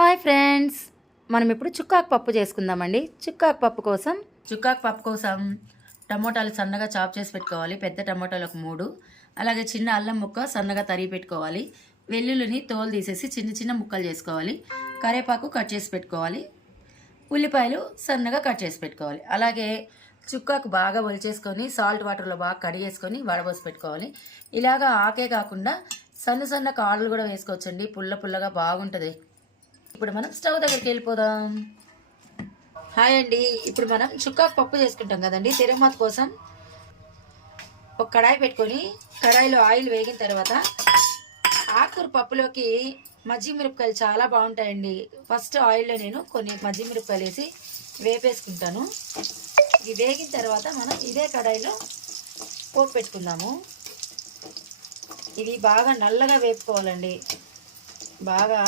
Hi friends, మనం ఇప్పుడు చుక్కాకు పప్పు చేసుకుందామండి. చుక్కాకు పప్పు కోసం టమోటాలు సన్నగా చాప్ చేసి పెట్టుకోవాలి. పెద్ద టమోటాలు ఒక 3, అలాగే చిన్న అల్లం ముక్క సన్నగా తరిగి పెట్టుకోవాలి. వెల్లుల్లిని తోలు తీసేసి చిన్న చిన్న ముక్కలు చేసుకోవాలి. కరివేపాకు కట్ చేసి పెట్టుకోవాలి. ఉల్లిపాయలు సన్నగా కట్ చేసి పెట్టుకోవాలి. అలాగే చుక్కాకు బాగా ఒలిచేసుకొని సాల్ట్ వాటర్లో బాగా కడిగేసుకొని వడబోసి పెట్టుకోవాలి. ఇలాగా ఆకే కాకుండా సన్న సన్న కాడలు కూడా వేసుకోవచ్చండి. పుల్ల పుల్లగా బాగుంటుంది. ఇప్పుడు మనం స్టవ్ దగ్గరికి వెళ్ళిపోదాం. హాయ్ అండి, ఇప్పుడు మనం చుక్కాకు పప్పు చేసుకుంటాం కదండి. తిరుమత కోసం ఒక కడాయి పెట్టుకొని కడాయిలో ఆయిల్ వేగిన తర్వాత ఆకుకూర పప్పులోకి మజ్జిగ మిరపకాయలు చాలా బాగుంటాయండి. ఫస్ట్ ఆయిల్లో నేను కొన్ని మజ్జిగ మిరపకాయలు వేసి వేపేసుకుంటాను. ఇవి వేగిన తర్వాత మనం ఇదే కడాయిలో పోపు పెట్టుకుందాము. ఇవి బాగా నల్లగా వేపుకోవాలండి. బాగా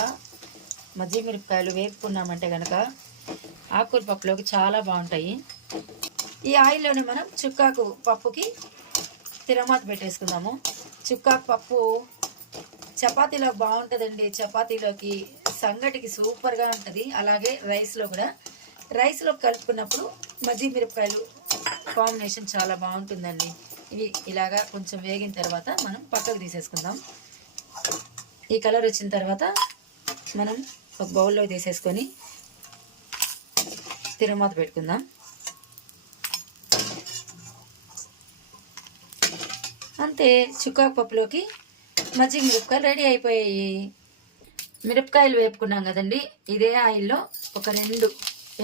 మజ్జిగ మిరపకాయలు వేపుకున్నామంటే కనుక ఆకుకూర పప్పులోకి చాలా బాగుంటాయి. ఈ ఆయిల్లోనే మనం చుక్కాకు పప్పుకి తిరమాత పెట్టేసుకుందాము. చుక్కాకు పప్పు చపాతీలోకి బాగుంటుందండి. చపాతీలోకి సంగటికి సూపర్గా ఉంటుంది. అలాగే రైస్లో కూడా. రైస్లో కలుపుకున్నప్పుడు మజ్జిగ మిరపకాయలు కాంబినేషన్ చాలా బాగుంటుందండి. ఇవి ఇలాగా కొంచెం వేగిన తర్వాత మనం పక్కకు తీసేసుకుందాం. ఈ కలర్ వచ్చిన తర్వాత మనం ఒక బౌల్లో తీసేసుకొని తిరమాత పెట్టుకుందాం. అంతే, చుక్కాకు పప్పులోకి మజ్జిగ మిరపకాయలు రెడీ అయిపోయాయి. మిరపకాయలు వేపుకున్నాం కదండి. ఇదే ఆయిల్లో ఒక 2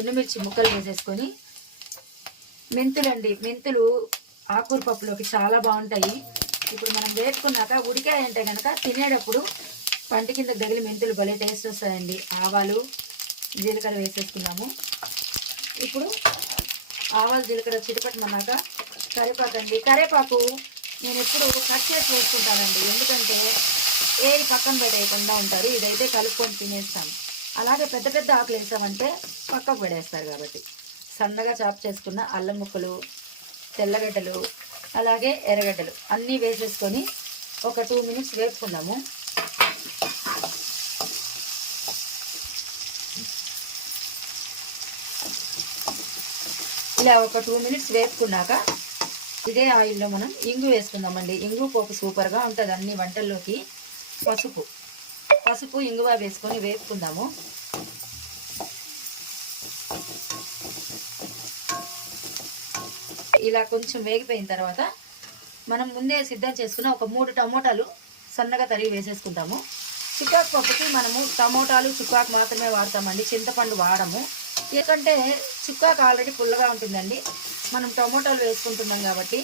ఎండుమిర్చి ముక్కలు వేసేసుకొని మెంతులు ఆకుకూర పప్పులోకి చాలా బాగుంటాయి. ఇప్పుడు మనం వేపుకున్నాక ఉడికాయంటే కనుక తినేటప్పుడు పంట కింద తగిలి మెంతులు భలే టేస్ట్ వస్తాయండి. ఆవాలు జీలకర్ర వేసేసుకున్నాము. ఇప్పుడు ఆవాలు జీలకర్ర చిటపట్టమన్నాక కరివేపాకు నేను ఎప్పుడు కట్ చేసి వేసుకుంటానండి. ఎందుకంటే ఏది పక్కన పెట్టేయకుండా ఉంటారు. ఇదైతే కలుపుకొని తినేస్తాను. అలాగే పెద్ద పెద్ద ఆకులు వేసామంటే పక్కకు పడేస్తారు. కాబట్టి సన్నగా చాప్ చేసుకున్న అల్లం ముక్కలు, తెల్లగడ్డలు, అలాగే ఎర్రగడ్డలు అన్నీ వేసేసుకొని ఒక 2 మినిట్స్ వేపుకుందాము. ఇలా ఒక 2 మినిట్స్ వేపుకున్నాక ఇదే ఆయిల్లో మనం ఇంగు వేసుకుందామండి. ఇంగు పోపు సూపర్గా ఉంటుంది అన్ని వంటల్లోకి. పసుపు ఇంగువ వేసుకొని వేపుకుందాము. ఇలా కొంచెం వేగిపోయిన తర్వాత మనం ముందే సిద్ధం చేసుకున్న ఒక 3 టమోటాలు సన్నగా తరిగి వేసేసుకుంటాము. చుక్కాకు పప్పుకి మనము టమోటాలు చుక్కాకు మాత్రమే వాడతామండి. చింతపండు వాడము. ఎందుకంటే చుక్కాకు ఆల్రెడీ పుల్లగా ఉంటుందండి. మనం టమోటాలు వేసుకుంటున్నాం కాబట్టి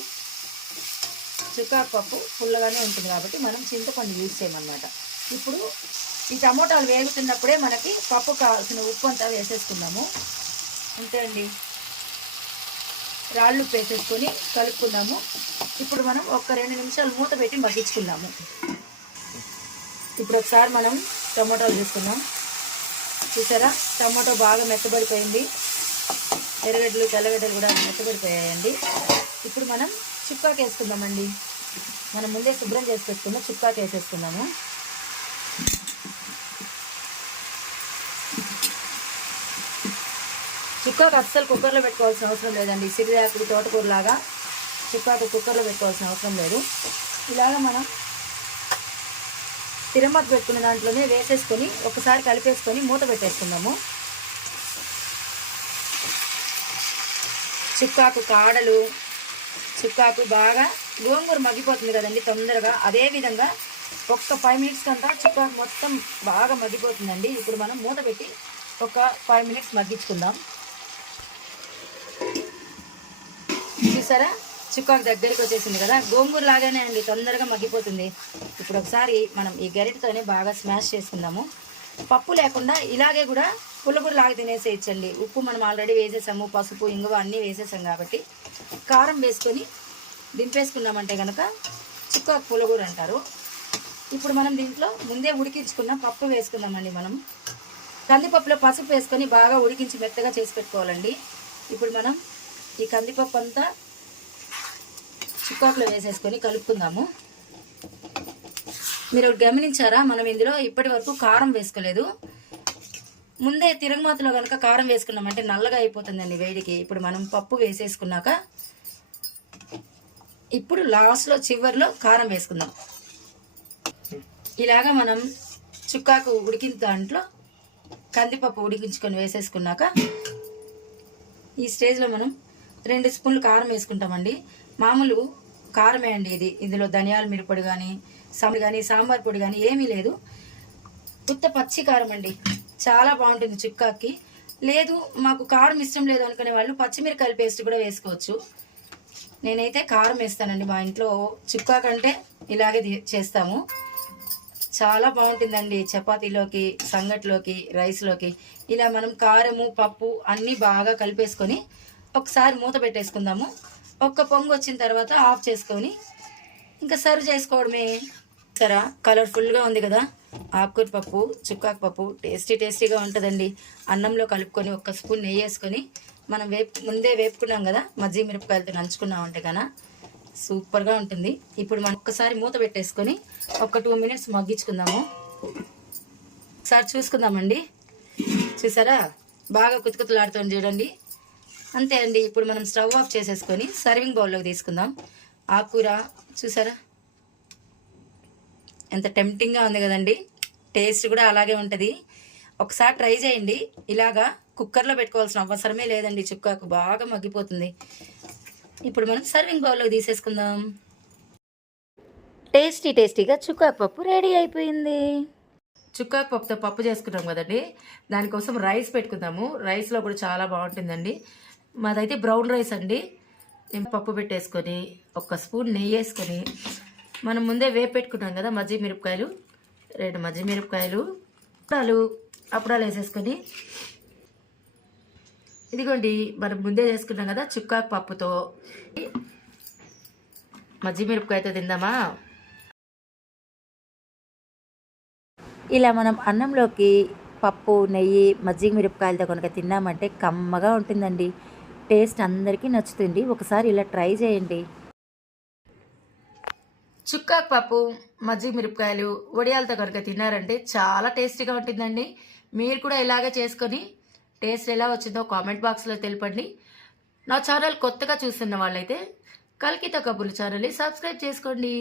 చుక్కాకు పప్పు పుల్లగానే ఉంటుంది కాబట్టి మనం చింతపండు యూజ్ చేయమన్నమాట. ఇప్పుడు ఈ టమోటాలు వేగుతున్నప్పుడే మనకి పప్పు కావాల్సిన ఉప్పు అంతా వేసేసుకుందాము. అంతే అండి, రాళ్ళు ఉప్పు వేసేసుకొని కలుపుకుందాము. ఇప్పుడు మనం ఒక 2 నిమిషాలు మూత పెట్టి మగ్గించుకుందాము. ఇప్పుడు ఒకసారి మనం టమోటాలు తీసుకుందాం. చూసారా, టమాటో బాగా మెత్తబడిపోయింది. ఎర్రగడ్డలు తెల్లగడ్డలు కూడా మెత్తబడిపోయాయండి. ఇప్పుడు మనం చుక్కాకు వేసుకుందామండి. మనం ముందే శుభ్రం చేసి పెట్టుకున్న చుక్కాకు వేసేసుకుందాము. చుక్కాకు అస్సలు కుక్కర్లో పెట్టుకోవాల్సిన అవసరం లేదండి. సిరియాకులు తోటకూరలాగా చుక్కాకు కుక్కర్లో పెట్టుకోవాల్సిన అవసరం లేదు. ఇలాగా మనం తిరమత పెట్టుకున్న దాంట్లోనే వేసేసుకొని ఒకసారి కలిపేసుకొని మూత పెట్టేసుకుందాము. చుక్కాకు కాడలు, చుక్కాకు బాగా గోంగూర మగ్గిపోతుంది కదండి తొందరగా. అదేవిధంగా ఒక్క 5 మినిట్స్ కంతా చుక్కాకు మొత్తం బాగా మగ్గిపోతుందండి. ఇప్పుడు మనం మూత పెట్టి ఒక 5 మినిట్స్ మగ్గించుకుందాం. చూసారా, చుక్కాకు దగ్గరికి వచ్చేసింది కదా. గోంగూర లాగానే అండి, తొందరగా మగ్గిపోతుంది. ఇప్పుడు ఒకసారి మనం ఈ గరిటతోనే బాగా స్మాష్ చేసుకుందాము. పప్పు లేకుండా ఇలాగే కూడా పుల్లగూర లాగా తినేసేయచ్చండి. ఉప్పు మనం ఆల్రెడీ వేసేసాము, పసుపు ఇంగువ అన్నీ వేసేసాం కాబట్టి కారం వేసుకొని దింపేసుకున్నామంటే కనుక చుక్కాకు పుల్లగూర అంటారు. ఇప్పుడు మనం దీంట్లో ముందే ఉడికించుకున్న పప్పు వేసుకుందామండి. మనం కందిపప్పులో పసుపు వేసుకొని బాగా ఉడికించి మెత్తగా చేసి పెట్టుకోవాలండి. ఇప్పుడు మనం ఈ కందిపప్పు అంతా చుక్కాకులో వేసేసుకొని కలుపుకుందాము. మీరు గమనించారా, మనం ఇందులో ఇప్పటి వరకు కారం వేసుకోలేదు. ముందే తిరగమాతలో కనుక కారం వేసుకున్నామంటే నల్లగా అయిపోతుందండి వేడికి. ఇప్పుడు మనం పప్పు వేసేసుకున్నాక ఇప్పుడు లాస్ట్లో చివరిలో కారం వేసుకుందాం. ఇలాగా మనం చుక్కాకు ఉడికిన దాంట్లో కందిపప్పు ఉడికించుకొని వేసేసుకున్నాక ఈ స్టేజ్లో మనం 2 స్పూన్లు కారం వేసుకుంటామండి. మామూలు కారమే అండి ఇది. ఇందులో ధనియాల మిరపొడి కానీ సాంబార్ పొడి కానీ ఏమీ లేదు. ఉత్త పచ్చి కారం అండి. చాలా బాగుంటుంది చుక్కాకి. లేదు మాకు కారం ఇష్టం లేదు అనుకునే వాళ్ళు పచ్చిమిరకాయల పేస్ట్ కూడా వేసుకోవచ్చు. నేనైతే కారం వేస్తానండి. మా ఇంట్లో చుక్కా కంటే ఇలాగే చేస్తాము. చాలా బాగుంటుందండి. చపాతీలోకి, సంగట్లోకి, రైస్లోకి ఇలా మనం కారము పప్పు అన్నీ బాగా కలిపేసుకొని ఒకసారి మూత పెట్టేసుకుందాము. ఒక్క పొంగు వచ్చిన తర్వాత ఆఫ్ చేసుకొని ఇంకా సర్వ్ చేసుకోవడమే. సరే, కలర్ఫుల్గా ఉంది కదా ఆకుకూర పప్పు, చుక్కాకు పప్పు. టేస్టీగా ఉంటుందండి. అన్నంలో కలుపుకొని 1 స్పూన్ నెయ్యి వేసుకొని మనం ముందే వేపుకున్నాం కదా, మజ్జిగ మిరపకాయలతో నంచుకున్నామంటే కన్నా సూపర్గా ఉంటుంది. ఇప్పుడు మనం ఒక్కసారి మూత పెట్టేసుకొని ఒక 2 మినిట్స్ మగ్గించుకుందాము. ఒకసారి చూసుకుందామండి. చూసారా బాగా కుతుకుతులాడుతుంది చూడండి. అంతే అండి. ఇప్పుడు మనం స్టవ్ ఆఫ్ చేసేసుకొని సర్వింగ్ బౌల్లోకి తీసుకుందాం. ఆకుకూర చూసారా ఎంత టెంప్టింగ్గా ఉంది కదండి. టేస్ట్ కూడా అలాగే ఉంటుంది. ఒకసారి ట్రై చేయండి. ఇలాగా కుక్కర్లో పెట్టుకోవాల్సిన అవసరమే లేదండి. చుక్కాకు బాగా మగ్గిపోతుంది. ఇప్పుడు మనం సర్వింగ్ బౌల్లోకి తీసేసుకుందాం. టేస్టీగా చుక్కాకు పప్పు రెడీ అయిపోయింది. చుక్కాకు పప్పుతో పప్పు చేసుకున్నాం కదండి, దానికోసం రైస్ పెట్టుకుందాము. రైస్లో కూడా చాలా బాగుంటుందండి. మాదైతే బ్రౌన్ రైస్ అండి. నేను పప్పు పెట్టేసుకొని 1 స్పూన్ నెయ్యి వేసుకొని మనం ముందే వేపు పెట్టుకున్నాం కదా మజ్జిగ మిరపకాయలు, 2 మజ్జిగ మిరపకాయలు, అప్పుడాలు వేసేసుకొని ఇదిగోండి మనం ముందే చేసుకున్నాం కదా చుక్కాకు పప్పుతో మజ్జిగ మిరపకాయతో తిందామా. ఇలా మనం అన్నంలోకి పప్పు నెయ్యి మజ్జిగ మిరపకాయలతో కనుక తిన్నామంటే కమ్మగా ఉంటుందండి. టేస్ట్ అందరికీ నచ్చుతుంది. ఒకసారి ఇలా ట్రై చేయండి. చుక్కాకు పప్పు మజ్జిగ మిరపకాయలు వడియాలతో కనుక తిన్నారంటే చాలా టేస్టీగా ఉంటుందండి. మీరు కూడా ఇలాగే చేసుకొని టేస్ట్ ఎలా వచ్చిందో కామెంట్ బాక్స్లో తెలపండి. నా ఛానల్ కొత్తగా చూస్తున్న వాళ్ళైతే కల్కితో కబుర్లు ఛానల్ని సబ్స్క్రైబ్ చేసుకోండి.